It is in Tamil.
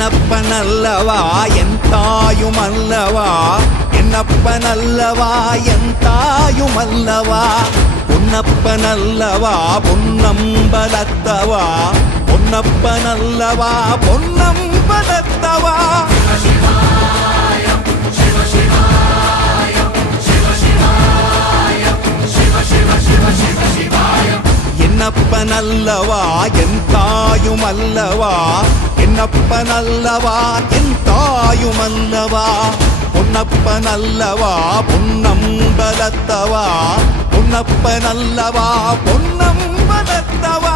என்னப்பனல்லவா என் தாயுமல்லவா என்னப்பனல்லவா என் தாயுமல்லவா பொன்னப்பனல்லவா பொன்னம்பலத்தவா பொன்னப்பனல்லவா பொன்னம்பலத்தவா என்னப்பனல்லவா என் தாயுமல்லவா என்னப்பனல்லவா என் தாயுமல்லவா பொன்னப்பனல்லவா பொன்னம்பலத்தவா பொன்னப்பனல்லவா பொன்னம்பலத்தவா